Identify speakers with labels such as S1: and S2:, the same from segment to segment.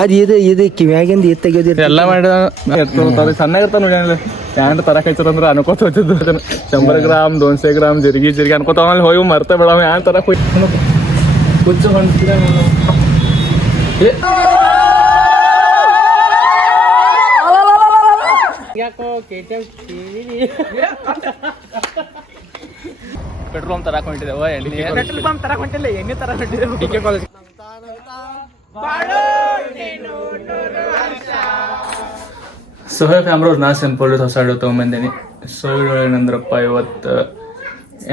S1: ಅದ್ ಇದು ಇದು ಕಿವ್ಯಾಗಿಂದ ಇದು ತೆಗಿಯೋದಿರ್ತ
S2: ಎಲ್ಲ ಮಾಡಿದ ಸಣ್ಣ ಇರ್ತಾವ ನೋಡಿ ಪ್ಯಾಂಟ್ ತರಕ ಅಂದ್ರೆ ಅನ್ಕೋತ ಹೋಗ್ತಿದ್ದು. ಅದನ್ನ ಶಂಬರ್ ಗ್ರಾಮ್ ದೋನ್ಸೆ ಗ್ರಾಮ್ ಜರ್ಗಿ ಜಿರ್ಗಿ ಅನ್ಕೋತ ಆಮೇಲೆ ಹೋಗಿ ಮರ್ತ ಬಿಡವ. ಯಾನ್ ತರಕ್ ಹೋಗಿ ಹುಚ್ಚ ಹೊಂಟಿದ ಪೆಟ್ರೋಲ್ ಪಂಪ್ ತರಕ ಹೊಂಟಿದ್ದೇವ ಎಣ್ಣೆ ಪೆಟ್ರೋಲ್ ಪಂಪ್ ತರಕ ಹೊಂಟಿಲ್ಲ ಎಣ್ಣೆ ತರಕ್ ಕೆ ಕಾಲೇಜ್. ಸೊ ಹೇ ಫ್ಯಾಮ್ರವ್ರು ನಾ ಸಿಂಪಲ್ ಹೊಸ ವಿಡಿಯೋ ತೊಗೊಂಬಂದೀನಿ. ಸೊ ಏನಂದ್ರಪ್ಪ, ಇವತ್ತು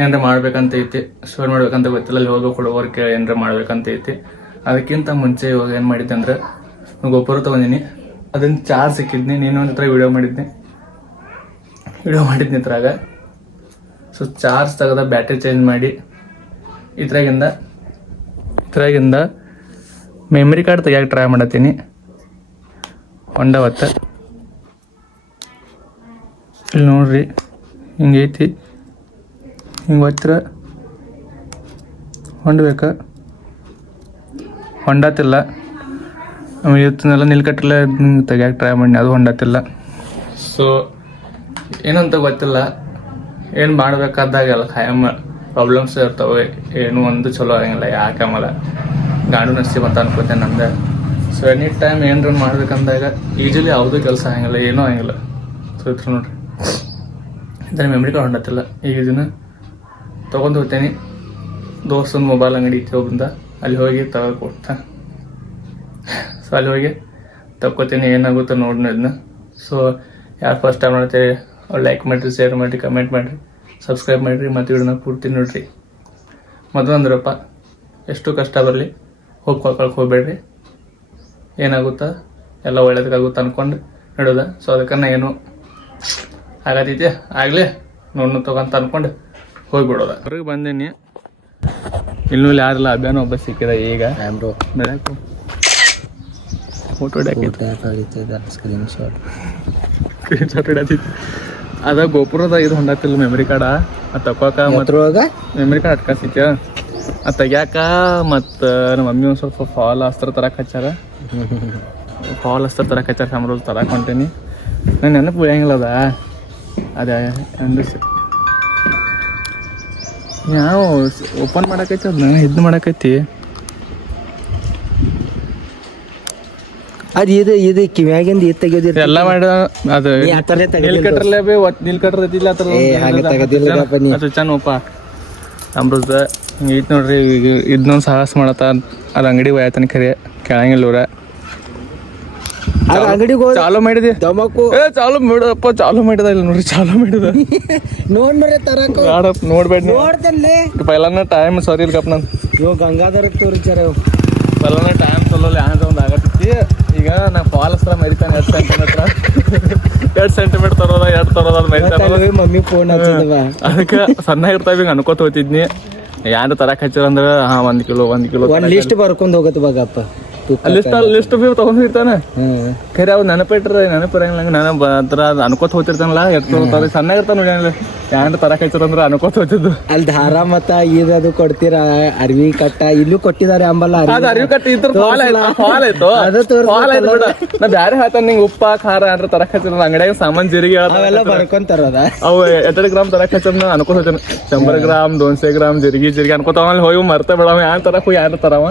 S2: ಏನಾರ ಮಾಡ್ಬೇಕಂತ ಐತಿ. ಸೊ ಏನು ಮಾಡ್ಬೇಕಂತ ಗೊತ್ತಿಲ್ಲ. ಅಲ್ಲಿ ಹೋಗೋ ಕೊಡೋರು ಕೇಳಿ ಏನಾರ ಮಾಡ್ಬೇಕಂತ ಐತಿ. ಅದಕ್ಕಿಂತ ಮುಂಚೆ ಇವಾಗ ಏನು ಮಾಡಿದ್ದೆ ಅಂದ್ರೆ ಗೊಬ್ಬರ ತೊಗೊಂಡಿನಿ. ಅದನ್ನು ಚಾರ್ಜ್ ಸಿಕ್ಕಿದ್ನಿ. ನೀನು ಹತ್ರ ವಿಡಿಯೋ ಮಾಡಿದ್ನಿ. ವಿಡಿಯೋ ಮಾಡಿದ್ನಿ ಇದ್ರಾಗ. ಸೊ ಚಾರ್ಜ್ ತೆಗೆದ, ಬ್ಯಾಟ್ರಿ ಚೇಂಜ್ ಮಾಡಿ. ಇದ್ರಾಗಿಂದ ಇದ್ರಾಗಿಂದ ಮೆಮ್ರಿ ಕಾರ್ಡ್ ತೆಗಿಯಕ್ಕೆ ಟ್ರೈ ಮಾಡತ್ತೀನಿ. ಹೊಂಡವತ್ತ ಇಲ್ಲಿ ನೋಡ್ರಿ ಹಿಂಗೈತಿ ಹಿಂಗೆ ಹತ್ತಿರ ಹೊಂಡ್ಬೇಕ ಹೊಂಡತಿಲ್ಲ ಆಮೇಲೆ ಇವತ್ತಿನೆಲ್ಲ ನಿಲ್ಕಟ್ಟಿಲ್ಲ ತೆಗಿಯಕ್ಕೆ ಟ್ರೈ ಮಾಡಿ ಅದು ಹೊಂಡತ್ತಿಲ್ಲ ಸೊ ಏನಂತ ಗೊತ್ತಿಲ್ಲ. ಏನು ಮಾಡ್ಬೇಕಾದಾಗೆಲ್ಲ ಖಾಯಂ ಪ್ರಾಬ್ಲಮ್ಸ್ ಇರ್ತವೆ. ಏನು ಒಂದು ಚಲೋ ಆಗಂಗಿಲ್ಲ ಯಾಕೆ ಆಮೇಲೆ. ಗಾಡು ನಡೆಸಿ ಅಂತ ಅನ್ಕೋತೇನೆ ನಂದು. ಸೊ ಎನಿ ಟೈಮ್ ಏನಾರ ಮಾಡ್ಬೇಕಂದಾಗ ಈಜಿಲಿ ಯಾವುದೂ ಕೆಲಸ ಆಗಂಗಿಲ್ಲ, ಏನೂ ಆಗಂಗಿಲ್ಲ. ಸೊ ಇತ್ರ ನೋಡ್ರಿ. ಇದನ್ನ ಮೆಮ್ರಿ ಕಾರ್ಡ್ ಹೊಂಡತ್ತಿಲ್ಲ. ಈಗ ಇದನ್ನು ತೊಗೊಂಡು ಹೋಗ್ತೇನೆ. ದೋಸ್ತನ ಮೊಬೈಲ್ ಅಂಗಡಿ ಇತ್ತು ಒಬ್ಬಂದ ಅಲ್ಲಿ ಹೋಗಿ ತಗೋ ಕೊಡ್ತಾ ಸೊ ಅಲ್ಲಿ ಹೋಗಿ ತಕ್ಕೊತೀನಿ, ಏನಾಗುತ್ತೆ ನೋಡೋಣ ಇದನ್ನ ಸೊ ಯಾರು ಫಸ್ಟ್ ಟೈಮ್ ನೋಡ್ತೀರಿ ಲೈಕ್ ಮಾಡಿರಿ ಶೇರ್ ಮಾಡಿರಿ ಕಮೆಂಟ್ ಮಾಡಿರಿ ಸಬ್ಸ್ಕ್ರೈಬ್ ಮಾಡಿರಿ, ಮತ್ತು ಇವ್ರನ್ನ ಪೂರ್ತಿ ನೋಡ್ರಿ. ಮೊದಲು ಎಷ್ಟು ಕಷ್ಟ ಬರಲಿ. ಹೋಗಿ ಕೊಳ್ಕೊಳಕ್ಕೆ ಹೋಗ್ಬೇಡ್ರಿ. ಏನಾಗುತ್ತಾ? ಎಲ್ಲ ಒಳ್ಳೇದಕ್ಕಾಗುತ್ತೆ ಅನ್ಕೊಂಡು ನಡೋದ. ಸೊ ಅದಕ್ಕನ್ನ ಏನು ಆಗತೈತಿ? ಆಗಲಿ. ನೋಡ್ನು ತಗೊಂತ ಅನ್ಕೊಂಡು ಹೋಗ್ಬಿಡೋದ. ಹೊರಗೆ ಬಂದೀನಿ. ಇನ್ನೂ ಯಾರಿಲ್ಲ. ಅಭಿಯಾನ ಒಬ್ಬ ಸಿಕ್ಕಿದ ಈಗ.
S1: ಕ್ಯಾಮ್ರೋ
S2: ಬೆಳಕು. ಫೋಟೋ ಹೊಡ್ಯಾಕೈತಿ.
S1: ಟ್ಯಾಪ್ ಆಗಿರ್ತದ ಸ್ಕ್ರೀನ್ ಶಾಟ್
S2: ಸ್ಕ್ರೀನ್ ಶಾಟ್ ಹಿಡತೈತಿ ಅದ ಗೋಪುರದ ಇದು ಹೊಂಡತಿಲ್ಲ ಮೆಮರಿ ಕಾರ್ಡ ತಕೋಕ ತಗೋಕ ಮತ್ತು ಮೆಮರಿ ಕಾರ್ಡ್ ಅಟ್ಕಾಸಿತ್ಯ ಅದು ತೆಗ್ಯಾಕ ಮತ್ತು ನಮ್ಮ ಮಮ್ಮಿ ಒಂದು ಸ್ವಲ್ಪ ಫಾಲ್ ಅಸ್ತ್ರ ತರಕ್ಕೆ ಹಚ್ಚಾರ ಫಾಲ್ ಅಸ್ತ್ರ ತರಕ್ಕೆ ಹಚ್ಚಾರ ಸಾಮ್ರೋಲ್ ತರಕ್ಕೆ ಹೊಂಟೀನಿ. ನನ್ನ ನೆನಪು ಉಳಿಯಂಗಿಲ್ಲ ಅದ. ಅದೇ ಅಂದ್ರೆ ಯಾವ ಓಪನ್ ಮಾಡಕೈತಿ ಅದನ್ನ ಇದು ಮಾಡಕೈತಿ.
S1: ಅದು ಇದು ಇದು ಕಿವ್ಯಾಗಿಂದ ಇದು ತೆಗಿಯೋದಿರ್ತ.
S2: ಎಲ್ಲ ಮಾಡ ಅದು ನೀಲ್ ಕಟ್ರಲ್ಲೇ ಬೇ ನೀಲ್ ಆ ಥರ. ಅದು ಚೆನ್ನಪ್ಪ ಅಮೃತ ಐತಿ ನೋಡ್ರಿ ಈಗ ಇದನ್ನೊಂದು ಸಾಹಸ ಮಾಡತ್ತ. ಅಲ್ಲಿ ಅಂಗಡಿ ಒಯ್ಯತನ ಖರೆ ಕೆಳಂಗಿಲ್ಲ ಇವ್ರ
S1: ಅಂಗಡಿಗೆ ಹೋಗಿ
S2: ಚಾಲು ಮಾಡಿದೆ?
S1: ದಮಕು
S2: ಏ ಚಾಲು ಮಾಡಪ್ಪ ಚಾಲು ಮಾಡಿದ ಇಲ್ಲ ನೋಡ್ರಿ ಚಾಲು ಮಾಡಿದ.
S1: ನೋಡ್ ಮರೆ ತರಕ.
S2: ಬೇಡಪ್ಪ ನೋಡ್ಬೇಡ
S1: ನೋಡ್ತಲ್ಲೇ
S2: ಪೈಲಾನ ಟೈಮ್ ಸರಿ ಇಲ್ಲಕಪ್ಪ ನಾನು
S1: ಇವ್ ಗಂಗಾಧರ ತೋರಿಸ್ಯಾರ
S2: ಪೈಲನ ಟೈಮ್ ಚಲೋ ಯಾಂದ ಒಂದು ಆಗತ್ತೈತಿ. ಈಗ ನಾ ಫಾಲ್ಸ್ ಹತ್ರ ಮರಿತಾನೆ ಎರಡು ಸೆಂಟಿಮೀಟರ್ ಎರಡು ಸೆಂಟಿಮೀಟರ್ ತರೋದ ಎರಡು ತರೋದ ಮರಿತಾನೆ.
S1: ಮಮ್ಮಿ ಫೋನ್
S2: ಅದಕ್ಕೆ ಸಣ್ಣ ಇರ್ತಾವ ಈಗ ಅನ್ಕೋತ ಹೋಗ್ತಿದ್ನಿ. ಯಾರು ತರಕ್ ಹಚ್ಚಿರ ಅಂದ್ರ ಹಾ ಒಂದ್ ಕಿಲೋ ಒಂದ್ ಕಿಲೋ
S1: ಒಂದ್ ಲಿಸ್ಟ್ ಬರ್ಕೊಂಡ್ ಹೋಗತ್ ಬಾಗಪ್ಪ
S2: ಲಿಸ್ಟ್ ಲಿಸ್ಟ್ ಬಿ ತಗೊಂಡಿರ್ತಾನೆ. ಖರೆ ಅವ್ ನೆನಪಿಟ್ರೆ ನೆನಪಿರಂಗಿಲ್ಲ ಹಂಗೆ ನಾನು ಹತ್ರ ಅನ್ಕೋತ ಹೋಗ್ತಿರ್ತಾನಲ್ಲ ಎತ್ತು ಸಣ್ಣ ಇರ್ತಾನ ನೋಡಿ ಯಾರು ತರಕ್ ಹಚ್ಚಿರ ಅಂದ್ರೆ ಅನ್ಕೋತ ಹೋಗ್ತಿದ್ದು.
S1: ಅಲ್ಲಿ ದಾರ ಮತ್ತ ಇದದು ಕೊಡ್ತೀರ? ಅರ್ವಿ ಕಟ್ಟ ಇಲ್ಲೂ ಕೊಟ್ಟಿದ್ದಾರೆ ಅಂಬಲ್ಲ ಅರ್ವಿ.
S2: ಅದು ಅರಿವು ಕಟ್ಟಿ ಇದ್ರ ಫಾಲ್ ಆಯ್ತು ಫಾಲ್ ಆಯ್ತು. ಫಾಲ್ ಆಯ್ತು ಬಿಡ. ನಾ ಬ್ಯಾರೆ ಹೇಳ್ತಾನೆ ನಿಂಗೆ ಉಪ್ಪ ಖಾರ ಅಂದ್ರೆ ತರಕ ಹಚ್ಚಿರ ಅಂಗಡಿಯಾಗ ಸಾಮಾನ್ ಜೀರಿಗೆ
S1: ಅವೆಲ್ಲ ಅದ.
S2: ಅವು ಎತ್ತರ ಗ್ರಾಮ್ ತರಕ ಹಚ್ಚದ ನಾ ಅನ್ಕೋತ ಹೋಗ್ತಾನೆ. ಶಂಬರ್ ಗ್ರಾಮ್ ದೋನ್ಸೆ ಗ್ರಾಮ್ ಜೀರಿಗೆ ಜೀರಿಗೆ ಅನ್ಕೋತಾವ ಅಲ್ಲಿ ಹೋಗಿ ಮರ್ತ ಬಿಡವ. ಯಾರು ತರಕ ಹೋಗಿ ಯಾರು ತರವ.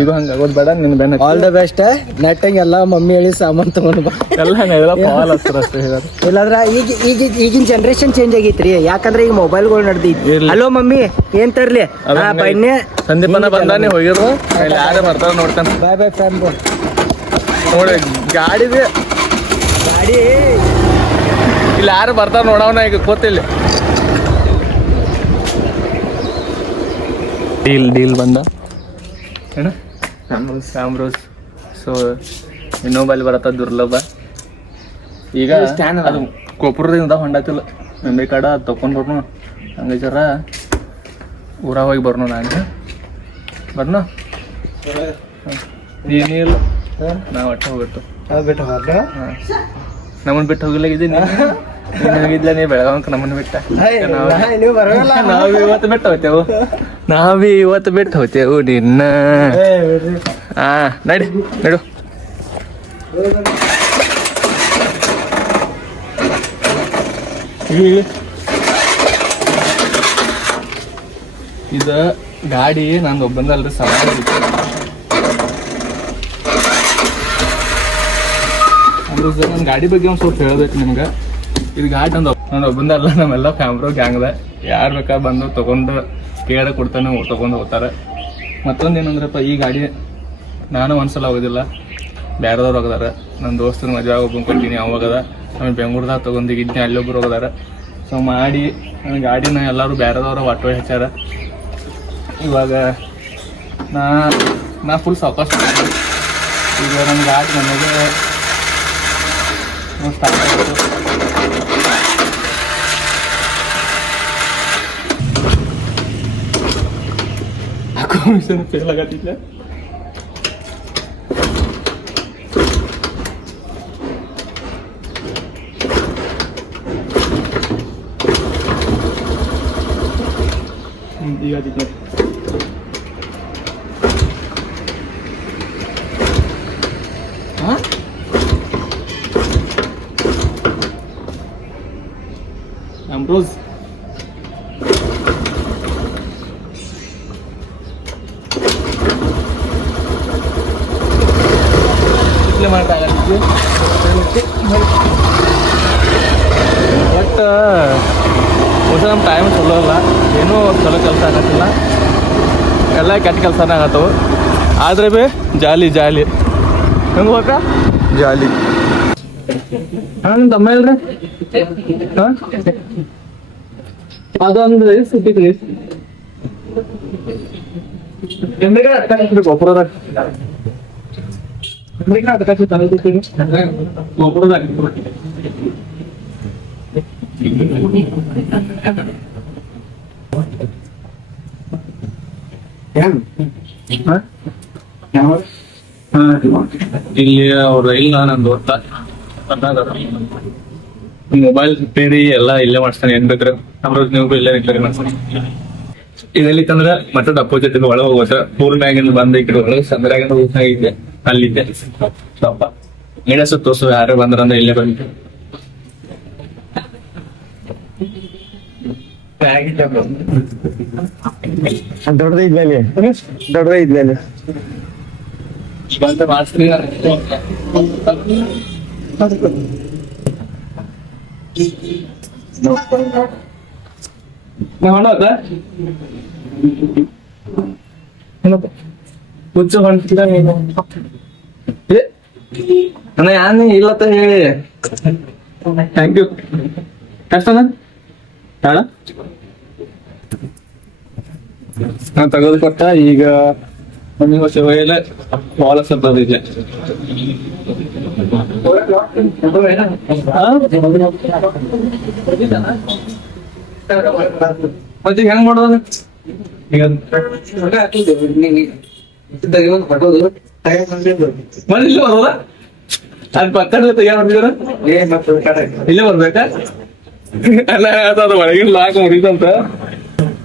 S2: ಈಗ ಹಂಗ ಆಗೋದ್ ಬೇಡ ನಿನ್ ಬೆನ್ನ
S1: ಆಲ್ ದ ಬೆಸ್ಟ್ ನೆಟ್ಟಂಗೆ ಎಲ್ಲ ಮಮ್ಮಿ ಹೇಳಿ ಸಾಮಾನು ತಗೊಂಡು ಬಾ.
S2: ಎಲ್ಲ ಎಲ್ಲ ಫಾಲ್ ಹಚ್ತಾರ ಅಷ್ಟೇ ಹೇಳೋದು.
S1: ಇಲ್ಲಾಂದ್ರ ಈಗ ಈಗ ಈಗಿನ ಜನರೇಷನ್ ಚೇಂಜ್ ಆಗೈತ್ರಿ. ಯಾಕಂದ್ರೆ ಈಗ ಮೊಬೈಲ್ಗಳು ಗಳು
S2: ಇರ್ಲಿ.
S1: ಹಲೋ ಮಮ್ಮಿ ಏನ್ ತರ್ಲಿ? ಹಾ ಬನ್ನಿ.
S2: ಸಂದೀಪನ ಬಂದಾನೆ ಹೋಗಿರು ಇಲ್ಲಿ ಯಾರು ಬರ್ತಾರ ನೋಡ್ತಾನೆ.
S1: ಬಾಯ್ ಬಾಯ್ ಫ್ಯಾನ್
S2: ನೋಡಿ ಗಾಡಿದೆ
S1: ಗಾಡಿ.
S2: ಇಲ್ಲಿ ಯಾರು ಬರ್ತಾರ ನೋಡವನ ಈಗ ಗೊತ್ತಿಲ್ಲ ಡೀಲ್ ಡೀಲ್ ಬಂದ. ಏನ ಸ್ಯಾಮ್ರೋಸ್ ಸೊ ಇನ್ನೊಬ್ಬಲ್ಲಿ ಬರತ್ತ ದುರ್ಲಭ ಈಗ ಅದು ಕೊಪ್ಪರದಿಂದ ಹೊಂಡತಿಲ್ಲ. ಕಾರ್ಡ ಅದು ತೊಗೊಂಡು ಬರ್ನು. ಹಂಗೆ ಜರ ಊರಾಗ ಹೋಗಿ ಬರ್ನು ನಾನು. ಬರ್ನು? ಏನಿಲ್ಲ ನಾವು ಒಟ್ಟು ಹೋಗ್ಬಿಟ್ಟು
S1: ಬಿಟ್ಟು ಹೋಗ
S2: ನಮ್ಮನ್ ಬಿಟ್ಟು ಹೋಗಿಲ್ಲ ನೀನ್. ಹೋಗಿದ್ಲ ನೀ ಬೆಳಗಾವಂಕ ನಮ್ಮನ್ನ ಬಿಟ್ಟ.
S1: ನೀವು
S2: ಇವತ್ತು ಬಿಟ್ಟು ಹೋಗ್ತೇವು. ನಾವೇ ಇವತ್ತು ಬಿಟ್ಟು ಹೋಗ್ತೇವು ನಿನ್ನ. ಹಾ ನಡಿ ನಡು. ಇದ ಗಾಡಿ ನಂದು ಒಬ್ಬಂದಲ್ರಿ ಸವಾರಿ ಅಂದ್ರೆ ನನ್ನ ಗಾಡಿ ಬಗ್ಗೆ ಒಂದು ಸ್ವಲ್ಪ ಹೇಳ್ಬೇಕು ನಿಮ್ಗೆ. ಇದು ಘಾಟ್ ನಂದು ನಾನು ಒಬ್ಬಂದಲ್ಲ ನಮ್ಮೆಲ್ಲ ಫ್ಯಾಮ್ರೋ ಗ್ಯಾಂಗ್ದ ಯಾರು ಬೇಕಾ ಬಂದು ತೊಗೊಂಡು ಕೇಳ ಕೊಡ್ತಾನೆ ತೊಗೊಂಡು ಹೋಗ್ತಾರೆ. ಮತ್ತೊಂದು ಏನಂದ್ರಪ್ಪ, ಈ ಗಾಡಿ ನಾನು ಒಂದ್ಸಲ ಹೋಗೋದಿಲ್ಲ. ಬೇರೆದವ್ರು ಹೋಗದಾರ. ನನ್ನ ದೋಸ್ತನ ಮದುವೆ ಒಬ್ಬನ್ ಕೊಡ್ತೀನಿ ಅವಾಗದ ಆಮೇಲೆ ಬೆಂಗ್ಳೂರ್ದಾಗ ತೊಗೊಂಡಿಗಿದ್ನಿ ಅಲ್ಲೊಬ್ರು ಹೋಗದಾರ. ಸೊ ಮಾಡಿ ನನ್ನ ಗಾಡಿನ ಎಲ್ಲರೂ ಬೇರೆದವ್ರ ಆಟೋ ಹೆಚ್ಚಾರ. ಇವಾಗ ನಾ ನಾ ಫುಲ್ ಸಾಕಸ್ ಈಗ ನನ್ನ ಗಾಡಿ ನನಗೆ ಸ್ಟಾರ್ಟ್ ಆಯಿತು. komisyonu પહેલા કાઢી એટલે. Ha? Ambrose. ಎಲ್ಲ ಕೆಟ್ಟ ಕೆಲಸನೇ ಆಗತ್ತವು ಆದ್ರೆ ಬಿ ಜಾಲಿ ಜಾಲಿ. ಹೆಂಗ್ ಗೊತ್ತಾ ಜಾಲಿ. ಹಾಂ ತಮ್ಮ ಇಲ್ರಿ ಹಾಂ? ಅದೊಂದು ಸಿಟ್ಟಿದ್ರಿ ಗೊಬ್ಬರದಾಗ. ಗೊಬ್ಬರದಾಗ ಇಲ್ಲಿ ಅವ್ರ ರೈಲ್ ನಂದು ಓದ್ತಾ ಮೊಬೈಲ್ ರಿಪೇರಿ ಎಲ್ಲ ಇಲ್ಲೇ ಮಾಡಿಸ್ತಾನೆ. ಏನ್ ಬೇಕ್ರೆ ಅಮ್ರೋಜ್ ನೀವು ಇಲ್ಲೇ ರಿಪೇರಿ ಮಾಡ್ತಾನೆ ಇದೆಲ್ಲಿ ತಂದ್ರೆ ಮತ್ತೆ ಅಪೋಸಿಟ್ ಒಳಗೆ ಹೋಗುತ್ತೆ ಪೂರ್ ಮ್ಯಾಗಿಂದ ಬಂದ ಇಟ್ಟು ಒಳಗೆ ಸಂದ್ರಾಗಿಂದ ಅಲ್ಲಿದ್ದೆ ಸ್ವಲ್ಪ ಇಡಸು ತೋರ್ಸು ಯಾರೇ ಬಂದ್ರಂದ್ರೆ ಇಲ್ಲೇ ಬಂದು
S1: ದೊಡ್ಡದ ಇದ್ಮೇಲೆ ದೊಡ್ಡದ ಇದ್ಮೇಲೆ
S2: ಬಂದು ಮಾಡಿಸ್ತೀನಿ ಮಾಡೋದ ಹುಚ್ಚು ಹೊಂಟಿಲ್ಲ ನೀನು ಏ, ಅಣ್ಣ ಯಾನು ಇಲ್ಲತ್ತ ಹೇಳಿ ಥ್ಯಾಂಕ್ ಯು ಎಷ್ಟಣ್ಣ ಬೇಡ ನಾ ತೆಗೆದು ಕೊಟ್ಟ, ಈಗ ಒಂದು ವರ್ಷ ಮೇಲೆ ಭಾಳ ಸ್ವಲ್ಪ ಇದೆ ಮತ್ತೆ ಈಗ ಹೆಂಗ್ ಮಾಡೋದು? ಈಗ ಮತ್ತೆ ಇಲ್ಲ ಬರೋದ ಅದ್ ಪಕ್ಕದ ತೆಗಿಯೋ ಇಲ್ಲೇ ಬರ್ಬೇಕಾ ಅಲ್ಲ ಒಳಗಿನ ಲಾಕ್ ಮುರಿದಂತ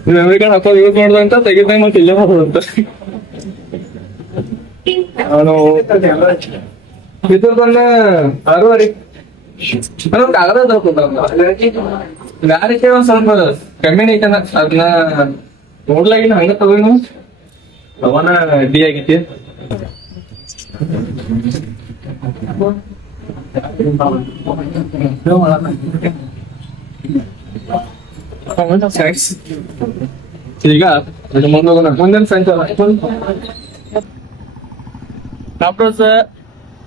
S2: ಮೆಮರಿ ಕಾರ್ಡ್ ಹಾಕೋದು ಯೂಸ್ ಮಾಡ್ದಂತ ತೆಗಿದಂಗ ಮತ್ತೆ ಇಲ್ಲೇ ಬರೋದಂತ ಅವನು ನಮ್ ಕಾಗದ ಯಾರಿಗೆ ಒಂದ್ ಸ್ವಲ್ಪ ಕಮ್ಮಿನ ಐತನ ಅದನ್ನ ನೋಡ್ಲಾಗಿನ ಹಂಗ ತಗೊಂಡು ಅವನ ಡಿ. ಈಗ ಇದು ಮುಂದೆ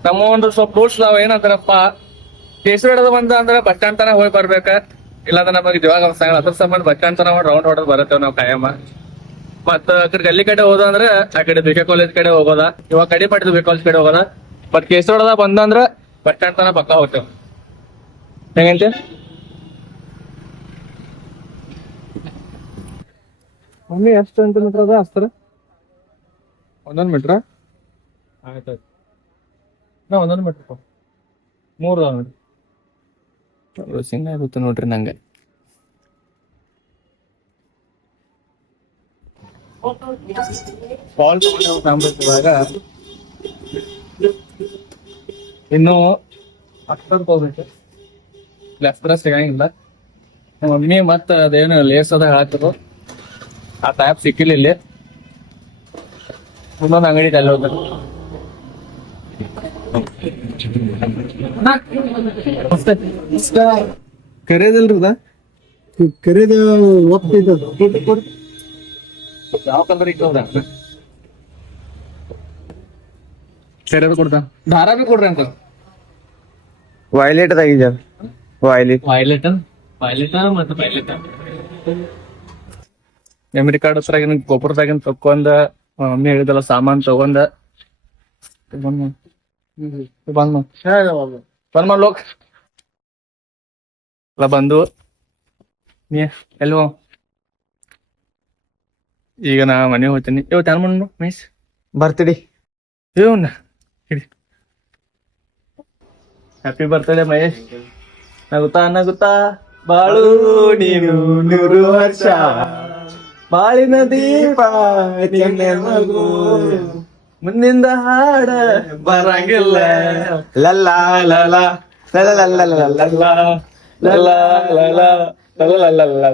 S2: ನಮ್ಮ ಒಂದು ಸ್ವಲ್ಪ ರೂಲ್ಸ್ ನಾವ್ ಏನಂತಾರಪ್ಪ, ಕೇಸರಿಡದ ಬಂದ ಅಂದ್ರೆ ಬಸ್ ಸ್ಟ್ಯಾಂಡ್ ತನ ಹೋಗಿ ಬರ್ಬೇಕ. ಇಲ್ಲಾಂದ್ರೆ ನಮಗೆ ಇವಾಗ ಅದ್ರ ಸಂಬಂಧ ಬಸ್ ಸ್ಟ್ಯಾಂಡ್ ತನ ರೌಂಡ್ ಹೊಡೆದ್ ಬರತ್ತೇವ ನಾವು ಕಾಯಮ್ಮ ಮತ್ತ ಆ ಗಲ್ಲಿ ಕಡೆ ಹೋದ ಅಂದ್ರೆ ಆ ಕಡೆ ಬಿಕೆ ಕಾಲೇಜ್ ಕಡೆ ಹೋಗೋದ, ಇವಾಗ ಕಡೆ ಮಾಡಿದ್ ಬಿ ಕಾಲೇಜ್ ಕಡೆ ಹೋಗೋದ. ಬಟ್ ಕೇಸರಿಡದ ಬಂದಂದ್ರ ಬಸ್ ಸ್ಟ್ಯಾಂಡ್ ತನ ಪಕ್ಕ ಹೋಗ್ತೇವೆ. ಹೆಂಗಂತೆ? ಮಮ್ಮಿ ಎಷ್ಟು ಸೆಂಟಿಮೀಟರ್ ಅದ ಅಸ್ತ್ರ ಒಂದೊಂದು ಮೀಟ್ರ ಆಯ್ತು ನಾ ಒಂದೊಂದು ಮೀಟ್ರ್ ಮೂರು ಅದಾವ ನೋಡಿ. ಸಿಂಗ ಆಗುತ್ತೆ ನೋಡ್ರಿ ನಂಗೆ. ಕಾಲ್ ಇವಾಗ ಇನ್ನು ಅಷ್ಟೊಂದು ಹೋಗ್ಬೇಕು ಲೆಫ್ಟ್ ಸಿಗಂಗಿಲ್ಲ ನಮ್ಮ ಮಮ್ಮಿ ಮತ್ತೆ ಅದೇನು ಲೇಸ್ ಅದ ಹೇಳತ್ತದು ಆ ಟೈಪ್ ಸಿಕ್ಕಿಲ್ಲ ಇಲ್ಲಿ ಇನ್ನೊಂದು ಅಂಗಡಿ ಅಲ್ಲಿ ಹೋಗ್ಬೇಕು ಕರೆಯದಲ್ರಿ ಅದ
S1: ಕರೆದು ಒಪ್ಪಿದ್ದು
S2: ಯಾವ ಕಲರ್ ಇಕ್ಕದ ಕರೆಯದು ಕೊಡ್ತಾ ದಾರ ಬಿ ಕೊಡ್ರಿ ಅಂತ
S1: ವೈಲೆಟ್ ತೆಗಿದ ವೈಲೆಟ್
S2: ವೈಲೆಟ್ ವೈಲೆಟ್ ಮತ್ತೆ ವೈಲೆಟ್ ಮೆಮರಿ ಕಾರ್ಡ್ ಹತ್ರಾಗಿನ ಗೊಬ್ಬರದಾಗಿನ ತಕ್ಕೊಂದ ಮಮ್ಮಿ ಹೇಳಿದಲ್ಲ ಸಾಮಾನ್ ತಗೊಂದ ಬಂದ್ ಬಂದ್ ಮಾಡ್. ಲೋಕ್. ಎಲ್ಲ ಬಂದು. ನೀ ಎಲ್ವೋ ಈಗ ನಾ ಮನೆ ಹೋಗ್ತೀನಿ. ಇವತ್ತು ಏನ್ ಮಾಡು ಮೀಸ್?
S1: ಬರ್ತಿಡಿ.
S2: ಇವನ್ನ? ಹಿಡಿ ಹ್ಯಾಪಿ ಬರ್ತಡೇ ಮಹೇಶ್. ನಗುತ್ತಾ ನಗುತ್ತಾ ಬಾಳು ನೀನು ನೂರು ವರ್ಷ. ಬಾಳಿನ ದೀಪ ಮುಂದಿಂದ ಹಾಡ ಬರಂಗಿಲ್ಲ
S1: ಲಲ್ಲ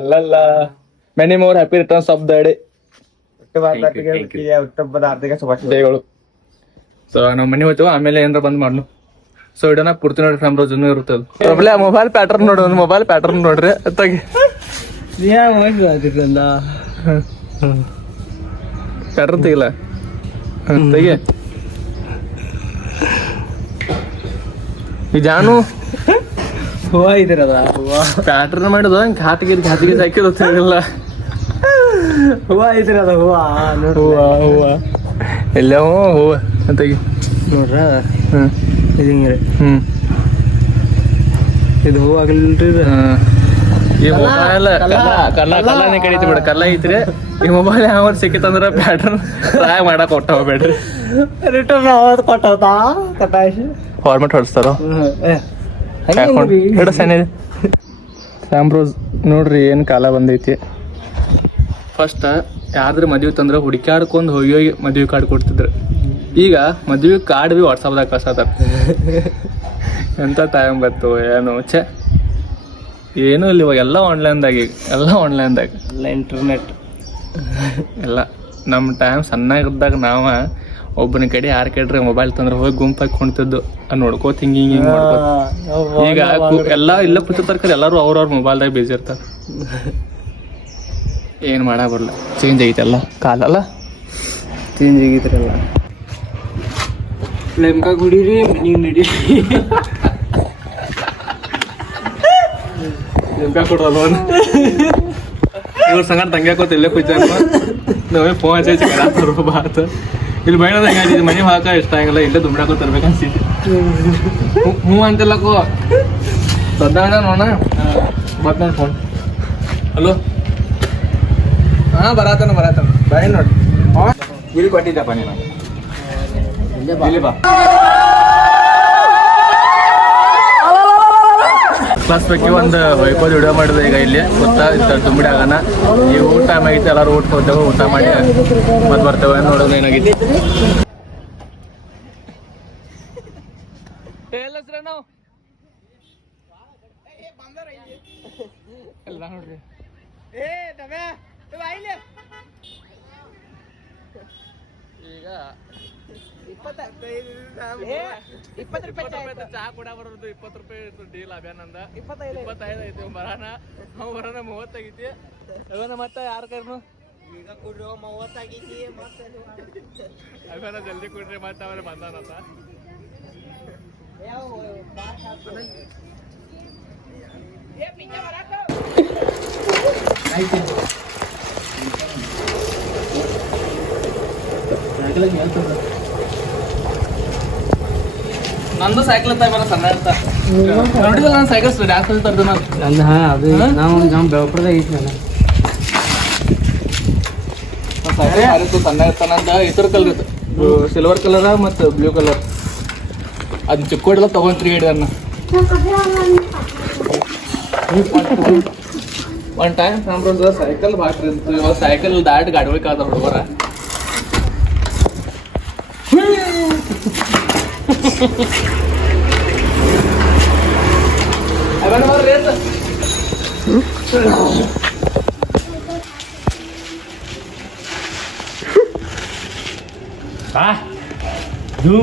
S2: ಲಲ many more happy returns of the day
S1: ಹುಟ್ಟುಹಬ್ಬದ ಆರ್ಥಿಕ ಶುಭಾಶಯ
S2: ಡೇಗಳು ಸೊ ನಾವು ಮನೆ ಹೋಗ್ತೇವೆ ಆಮೇಲೆ ಏನಾರ ಬಂದ್ ಮಾಡ್ನು ಸೊ ಇಡೋಣ ಪೂರ್ತಿ ನೋಡಿ ಫ್ಯಾಮ್ ರೋಜನು ಇರ್ತದೆ ಪ್ರಬ್ಲೆ ಮೊಬೈಲ್ ಪ್ಯಾಟರ್ನ್ ನೋಡಿ ಮೊಬೈಲ್ ಪ್ಯಾಟರ್ನ್ ನೋಡ್ರಿ ತೆಗಿ ಪ್ಯಾಟರ್ನ್ ತೆಗಿಲ್ಲ ತೆಗಿ. ಈ ಜಾನು?
S1: ಹೂವ ಇದಿರಲ್ಲ ಹೂವ.
S2: ಪ್ಯಾಟರ್ನ್ ಮಾಡಿದ ಖಾತಿಗೆ ಖಾತಿಗೆ ಹಾಕಿದ ತೆಗಿಲ್ಲ
S1: ಹೂವ ಇದಿರಲ್ಲ ಹೂವ.
S2: ಹೂವ ಹೂವ. ಎಲ್ಲ ಹೂವ. ಹೂವ ತೆಗಿ.
S1: ನೋಡ್ರ?
S2: ಹ್ಞೂ
S1: ಇದು ಹಿಂಗ್ರಿ
S2: ಹ್ಮ್.
S1: ಇದು ಹೂವ ಆಗ್ಲಿಲ್ರಿ ಇದು?
S2: ಹ್ಮ್. ಈ ಮೊಬೈಲ್ ಕಲ್ಲ ಕಲ್ಲ ಕಲ್ಲನೇ ಕಡಿತಿ ಬಿಡ. ಕಲ್ಲ ಐತ್ರಿ. ಈ ಮೊಬೈಲ್ ಯಾವ ಸಿಕ್ಕಿತ್ತಂದ್ರ ಪ್ಯಾಟರ್ನ್ ಟ್ರೈ ಮಾಡಕ್ ಕೊಟ್ಟ ಹೋಗ್ಬೇಡ್ರಿ.
S1: ರಿಟರ್ನ್ ಅವತ್ತು ಕೊಟ್ಟದ ಕಟಾಶ್.
S2: ಫಾರ್ಮೆಟ್ ಹೊಡ್ಸ್ತಾರ? ಹಿಡ ಸ್ಯಾಂಬ್ರೋಸ್ ನೋಡ್ರಿ ಏನು ಕಾಲ ಬಂದೈತಿ. ಫಸ್ಟ್ ಯಾರ್ದ್ರ ಮದ್ವಿ ತಂದ್ರೆ ಹುಡುಕಾಡ್ಕೊಂಡು ಹೋಗಿ ಹೋಗಿ ಮದ್ವಿ ಕಾರ್ಡ್ ಕೊಡ್ತಿದ್ರು. ಈಗ ಮದ್ವಿ ಕಾರ್ಡ್ ಬಿ ವಾಟ್ಸಪ್ದಾಗ ಕಳ್ಸತ್ತಾರ ಎಂತ ಟೈಮ್ ಬತ್ತು ಏನು? ಛೆ. ಏನೂ ಇಲ್ಲ ಇವಾಗ ಎಲ್ಲ ಆನ್ಲೈನ್ದಾಗ ಈಗ ಎಲ್ಲ ಆನ್ಲೈನ್ದಾಗ
S1: ಎಲ್ಲ ಇಂಟರ್ನೆಟ್
S2: ಎಲ್ಲ ನಮ್ಮ ಟೈಮ್ ಸಣ್ಣಾಗಿದ್ದಾಗ ನಾವು ಒಬ್ಬನ ಕಡೆ ಯಾರು ಕಡೆ ಮೊಬೈಲ್ ತಂದ್ರೆ ಹೋಗಿ ಗುಂಪಾಗಿ ಕುಣ್ತಿದ್ದು ಅದ್ ನೋಡ್ಕೋತ ಹಿಂಗ ಹಿಂಗೆ ಹಿಂಗೆ ಈಗ ಎಲ್ಲ ಇಲ್ಲ ಕೂತಿರ್ತಾರ ಕರೆ ಎಲ್ಲರೂ ಅವ್ರವ್ರ ಮೊಬೈಲ್ದಾಗ ಬಿಜಿ ಇರ್ತಾರೆ. ಏನು ಮಾಡ ಬರಲ್ಲ ಚೇಂಜ್ ಐತಲ್ಲ ಕಾಲಲ್ಲ
S1: ಚೇಂಜ್ ಆಗಿದ್ರಲ್ಲ ಲೆಮ್ಕ ಕುಡೀರಿ ಮನಿಗೆ ನಡೀರಿ
S2: ನಿಮ್ಗೆ ಕೊಡೋದು ಇವ್ರ ಸಂಗಡ ತಂಗ್ಯಾಕೋತ ಇಲ್ಲೇ ನಾವೇ ಫೋನ್ ಹಚ್ಚಿ ಕರಾತಾರ ಬಾತ ಇಲ್ಲಿ ಬೈನದ ಹೆಂಗಾಯ್ತು ಮನೆ ಹಾಕ ಇಷ್ಟ ಆಗಲ್ಲ ಇಲ್ಲೇ ದುಮ್ಡಾಕೋತ ತರ್ಬೇಕು ಅನ್ಸಿತ್ತು ಹ್ಞೂ- ಅಂತಿಲ್ಲಕೋ ಸದ್ದಾಣ ನೋಡ ಮತ್ತೆ ನೋಡಿ ಫೋನ್ ಹಲೋ? ಹಾ ಬರಾತನ ಬರಾತನ. ಬಾಯ್ ನೋಡಿ.
S1: ಇಲ್ಲಿ ಕೊಟ್ಟಿದ್ದಪ್ಪ ನೀನು. ಇಲ್ಲಿ ಬಾ.
S2: ಕ್ಲಾಸ್ ಬಗ್ಗೆ ಒಂದು ವೈಕೋದ್ ವಿಡಿಯೋ ಮಾಡಿದೆ ಈಗ ಇಲ್ಲಿ ಗೊತ್ತಾ? ತುಂಬಿಡಿ ಆಗೋಣ. ಈಗ ಊಟ ಟೈಮ್ ಆಗೈತೆ ಎಲ್ಲರೂ ಊಟ ಹೋಗ್ತೇವೆ ಊಟ ಮಾಡಿ ಮತ್ತೆ ಬರ್ತೇವೆ ನೋಡೋದು ಏನಾಗೈತಿ ಎಲ್ಲ ನೋಡ್ರಿ. ಈಗ ಇಪ್ಪತ್ತು ರೂಪಾಯಿ ಚಹಾ ಕೂಡ ಬರೋದು ಇಪ್ಪತ್ತು ರೂಪಾಯಿ ಡೀಲ್ ಅಭಿಯಾನಂದ ಇಪ್ಪತ್ತೈದು. ಐತಿ ಬರಾನ ಅವ್ ಬರೋಣ. ಮೂವತ್ತಾಗೈತಿ ಅವನ ಮತ್ತೆ ಯಾರ ಕರ್ನು?
S1: ಈಗ ಕುಡ್ರೋ ಮೂವತ್ತಾಗೈತಿ ಮತ್ತೆ
S2: ಅವೇನ ಜಲ್ದಿ ಕೊಡ್ರಿ ಮತ್ತೆ ಅವರೇ ಬಂದಾನಂತ ನಂದು ಸೈಕಲ್ ಅಂತ ಬರೋ ಸಣ್ಣ ಅಂತ ನಾನು ಸೈಕಲ್ ಡ್ಯಾನ್ಸ್ ತರ್ದು ನಾನು?
S1: ನನ್ನ ಹಾ ಅದು ನಾವು ನಮ್ಮ ಐತಿ
S2: ಸೈಕಲ್ ಸಣ್ಣ ಇರ್ತಾನಂತ ಇತರ ಕಲರ್ ಸಿಲ್ವರ್ ಕಲರ್ ಮತ್ತು ಬ್ಲೂ ಕಲರ್ ಅದು ಚಿಕ್ಕೋಡಿಲ್ಲ ತಗೊಂತ್ರಿ ಗಾಡಿ ಅನ್ನ ಒನ್ ಟೈಮ್ ನಮ್ದು ಸೈಕಲ್ ಬಾಟ್ರಿ ಇತ್ತು. ಇವಾಗ ಸೈಕಲ್ ದಾಟ್ ಗಾಡಿಗಳಾದ ಹುಡುಗರ.
S1: धूम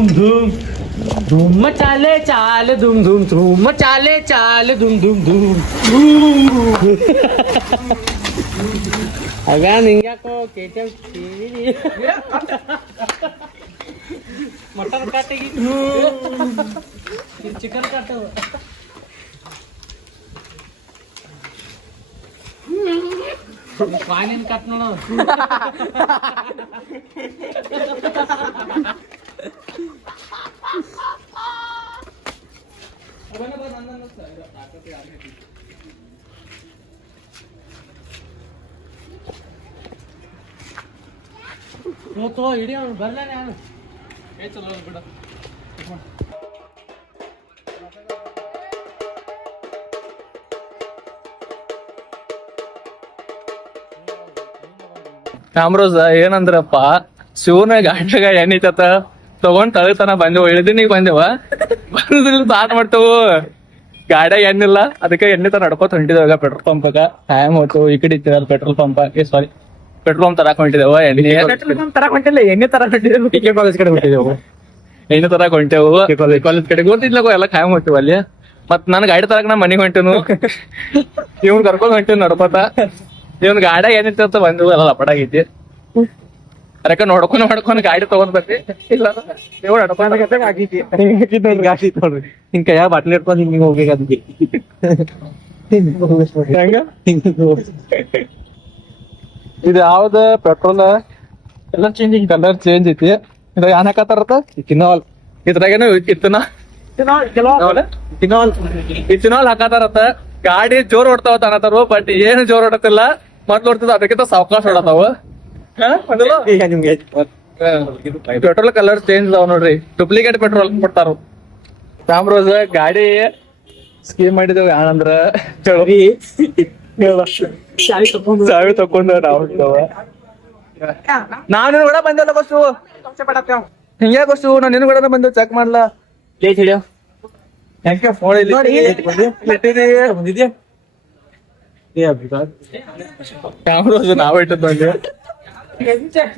S1: धूम। धूम चाले चाल धूम धूम। धूम चाले चाल धूम धूम धूम। अगं निंग्याको केचप ಮಟನ್ ಕಟ್ಟಿಗೆ ಚಿಕನ್ ಕಟ್ಟು ಪಾನಿನ ಕಟ್ ನೋಡು. ತೋ ತೋ ಹಿಡಿಯ ಅವನು
S2: ಕಾಮ್ರೋಸ್ ಏನಂದ್ರಪ್ಪ? ಶಿವನ ಗಾಂಡ್ಯಾಗ ಎಣ್ಣೆ ತತ ತಗೊಂಡ್ ತಳತನ ಬಂದೆವು. ಇಳಿದಿನಿಗೆ ಬಂದೆವ. ಬಂದಿಲ್ಲ ಸ್ಟಾರ್ಟ್ ಮಾಡ್ತೇವು. ಗಾಡ್ಯಾಗ ಎಣ್ಣಿಲ್ಲ. ಅದಕ್ಕೆ ಎಣ್ಣೆ ತರ ನಡ್ಕೋತ ಹೊಂಟಿದೇವಾಗ ಪೆಟ್ರೋಲ್ ಪಂಪ್ಗ ಟೈಮ್ ಹೋಯ್ತು ಈ ಕಡೆ petrol pump sorry petrol pump ತರಾಕ್ ಹೊಂಟಿದೇವ ಎಣ್ಣೆ. ಪೆಟ್ರೋಲ್ ಪಂಪ್ ತರಾಕ್ ಹೊಂಟಿಲ್ಲ ಎಣ್ಣೆ ತರಕ್ ಹೊಂಟಿದೆವು
S1: ಕೆ ಕಾಲೇಜ್ ಕಡೆ ಹೊಂಟಿದೆವು
S2: ಎಣ್ಣೆ ತರಾಕ್ ಹೊಂಟೆವು ಕಾಲೇಜ್. ಕಡೆ. ಗೊತ್ತಿದ್ಲಗೋ ಎಲ್ಲ ಖಾಯಂ ಹೊಂಟಿವ ಅಲ್ಲಿ. ಮತ್ ನನ್ ಗಾಡಿ ತರಕ್ ನಾ ಮನೆಗೆ ಹೊಂಟೇನು ಇವ್ನ್ ಕರ್ಕೊಂಡ್ ಹೊಂಟೇನು ನಡ್ಕೋತ ಇವ್ನ್ ಗಾಡ ಏನಿತ್ತು ಬಂದು ಎಲ್ಲ ಲಪಡಾಗೈತಿ ಅದಕ್ಕೆ ನೋಡ್ಕೊಂಡ್ ನೋಡ್ಕೊಂಡ್ ಗಾಡಿ ತಗೊಂಡ್ ಬರ್ತಿ ಇಲ್ಲ ನೀವು ನಡ್ಕೊಂಡ್
S1: ನೋಡ್ರಿ ಗಾಡಿ ನೋಡ್ರಿ ಹಿಂಗ್ ಕೈಯಾಗ ಬಾಟ್ಲಿ ಇಟ್ಕೊಂಡ್ ಹಿಂಗ್ ಹಿಂಗ್? ಹೋಗ್ಬೇಕಾದ್ವಿ
S2: ಹೆಂಗ ಇದು ಯಾವ್ದ? ಪೆಟ್ರೋಲ್? ಎಲ್ಲ ಚೇಂಜ್ ಕಲರ್ ಚೇಂಜ್ ಐತಿ. ಇದ ಏನ್ ಹಾಕತ್ತಾರತ್ತ ಇಥಿನಾಲ್. ಇದ್ರಾಗೇನು ಇತ್ತನ ಇಥಿನಾಲ್ ಹಾಕತ್ತಾರತ್ತ ಗಾಡಿ ಜೋರ್ ಹೊಡ್ತಾವ ಅನ್ನತಾರ ಬಟ್ ಏನು ಜೋರ್ ಓಡತಿಲ್ಲ ಮೊದ್ಲು ಓಡ್ತದ ಅದಕ್ಕಿಂತ ಸಾವಕಾಶ
S1: ಈಗ ನಿಮ್ಗೆ
S2: ಪೆಟ್ರೋಲ್ ಕಲರ್ ಚೇಂಜ್ ಅದಾವ ನೋಡ್ರಿ. ಡೂಪ್ಲಿಕೇಟ್ ಪೆಟ್ರೋಲ್ ಕೊಡ್ತಾರ. ರಾಮ್ರೋಸ್ ಗಾಡಿ ಸ್ಕೀಮ್ ಮಾಡಿದೇವ್ ಏನಂದ್ರ ಚಾವಿ ತಕೊಂಡ ನಾವು ನಾನು ಕೂಡ ಬಂದಲ್ಲ ಬಸ್ಸು ಹಿಂಗೆ ಬಸ್ಸು ನಾನು ನಿನ್ನ ಕೂಡ ಬಂದು ಚೆಕ್ ಮಾಡ್ಲಾ?
S1: ಪ್ಲೇಟ್ ಹಿಡಿಯೋ
S2: ಯಾಕೆ ಫೋನ್ ಬಂದಿದ್ಯಾ? ನಾವ್ ಇಟ್ಟದ್ದು ಅಲ್ಲಿ?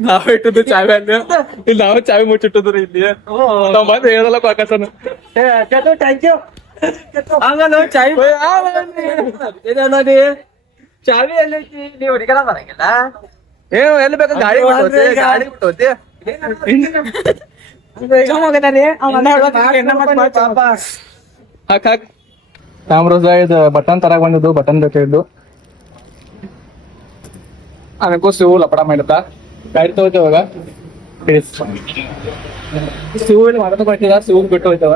S2: ನಾವ್ ಇಟ್ಟದ್ದು ಚಾವಿ ಅಲ್ಲಿ? ಇಲ್ಲಿ ನಾವೇ ಚಾವಿ ಮುಚ್ಚಿಟ್ಟದ್ರಿ ಇಲ್ಲಿ? ನಾವ್ ಬಂದು ಹೇಳಲ್ಲ ಕಾಕಸನ
S1: ಥ್ಯಾಂಕ್ ಯು ಚಾವಿ ನೀವು ಹುಡುಗರ ಬರಂಗಿಲ್ಲ
S2: ಏನು ಎಲ್ಲಿ ಬೇಕಾ ಗಾಡಿ? ಗಾಡಿ ಬಿಟ್ಟು ಹೋಗ್ತಿ? ಹಾಕ್ ಹಾಕ್ ಕ್ಯಾಮ್ರೋಸ್ ಇದು ಬಟನ್ ತರ ಬಂದಿದ್ದು ಬಟನ್ ಬೇಕಾಗಿದ್ದು ಅದಕ್ಕೂ ಶಿವು ಲಪಡ ಮಾಡಿದ್ದ ಗಾಡಿ ತಗೋತೇವ ಇವಾಗ ಶಿವು ಇಲ್ಲಿ ಮಾಡೋದು ಕೊಟ್ಟಿದ ಶಿವು ಬಿಟ್ಟು ಹೋಯ್ತವ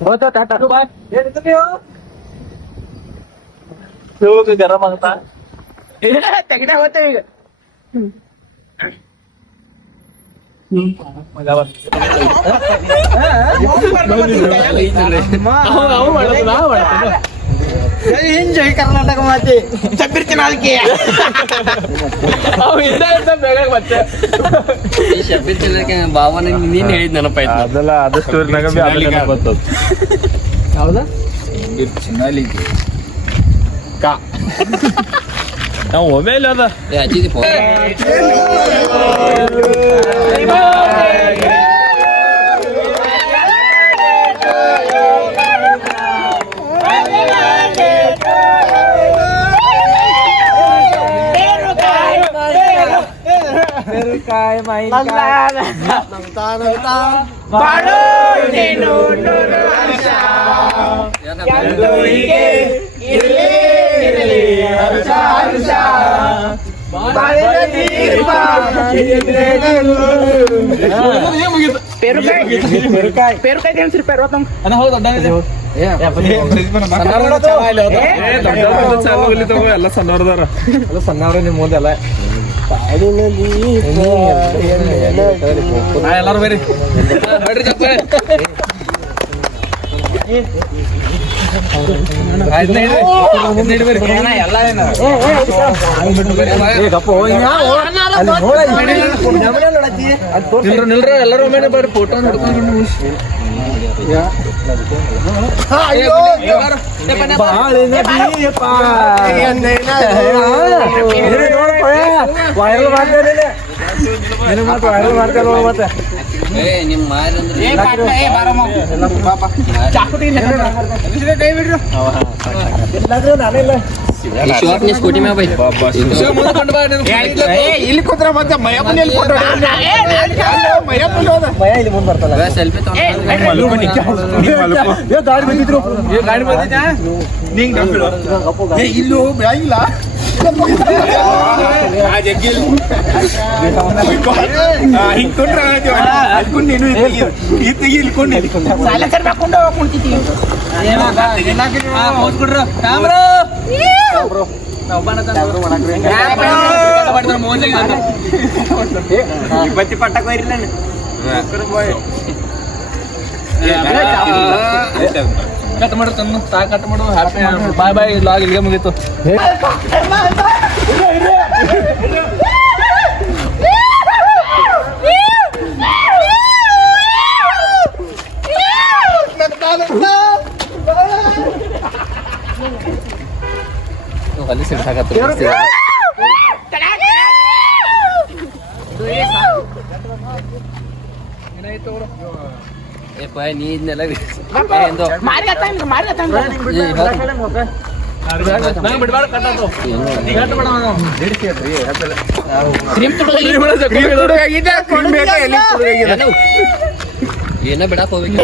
S2: Oh, tuh tak
S1: tak ban. Ya
S2: itu dia. Tuh ke garam mangta.
S3: Ya, tak kita hotel. Hmm. Mau. Mau, mau, mau, mau.
S2: ನಾವು ಹಿಂದ್
S1: ಎಂಜಾಯ್ ಕರ್ನಾಟಕ ಮಾತೆ ಚಬ್ಬಿರ್ತೀನಿ ಅದಕ್ಕೆ
S2: ಅವು ಇದ್ದ ಇದ್ದ ಬೇಗ ಮತ್ತೆ
S3: ಬಾಬಾ ನೀನ್ ಹೇಳಿದ್ ನೆನಪಾಯ್ತು
S2: ಅದೆಲ್ಲ ಅದು ಸ್ಟೋರಿನಾಗ
S1: ಹೌದಾ
S2: ಕಾ ನಾವು ಒಮ್ಮೆಲೆ ಅದ
S3: ಏ ಹಚ್ಚಿದಿ ಫೋನ್
S2: ಎಲ್ಲ
S1: ಸಣ್ಣವ್ರ
S2: ಬೇರೆ ಬೇಡ್ರಿ ಚಪ್ಪ ನಿಲ್ರ ನಿಲ್ರ ಎಲ್ಲರೂ ಒಮ್ಮೆ ಬರ್ರಿ ಫೋಟೋ ಎಲ್ಲ
S1: ವೈರಲ್ ಮಾಡ್ತೇನೆ ನಿನಗೆ ಮತ್ತೆ ವೈರಲ್ ಮಾಡ್ತೇನೆ ನೋಡು ಮತ್ತೆ
S3: ಏ ಮೇಲೆ ಬೇಡ. ಫೋಟೋ
S1: ಇಲ್ಲಾಂದ್ರೆ ನಾನೇ ಇಲ್ಲ
S3: ಶಿವಪ್ಪ ನೀ ಸ್ಕೂಟಿ ಮ್ಯಾಗ ಬೈ
S4: ಇಲ್ಲಿ ಕೂತ್ರ ಮತ್ತೆ ಮಯಪ್ಪನ
S1: ಮಯ ಇಲ್ಲಿ ಮುಂದೆ ಬರ್ತಲ್ಲ
S3: ಸೆಲ್ಫಿ
S1: ಏ ದಾರಿ ಬಿದ್ದಿದ್ರು
S2: ಗಾಡಿ ಬಂದಿದ್ಯಾ
S4: ಇಲ್ಲೂ. ಬೆಳಗಿಲ್ಲ ಹಿಂಕೊಂಡ್ರೆ ಅಲ್ಕೊಂಡು ನೀನು. ಈ ತೆಗಿ ಇಲ್ಕೊಂಡು
S1: ಬತ್ತಿ ಪಟ್ಟಕ್ಕೆ ಹೋಯ್ರಿಲ್ಲ
S2: ಕಟ್ ಮಾಡು ತನ್ನ ತಾ ಕಟ್ ಮಾಡು ಹ್ಯಾಪಿ ಬಾಯ್ ಬಾಯ್ ಲಾಗ್ ಇಲ್ಲಿಗೆ ಮುಗೀತು
S3: ಹೊಲಿ ಸಿಡ್ಸಾಕತ್ತರ ಏ ಪಾಯ್ ನೀ ಇದನ್ನೆಲ್ಲ. ಏನೋ ಬಿಡಕ್ ಹೋಗ್ಬೇಕು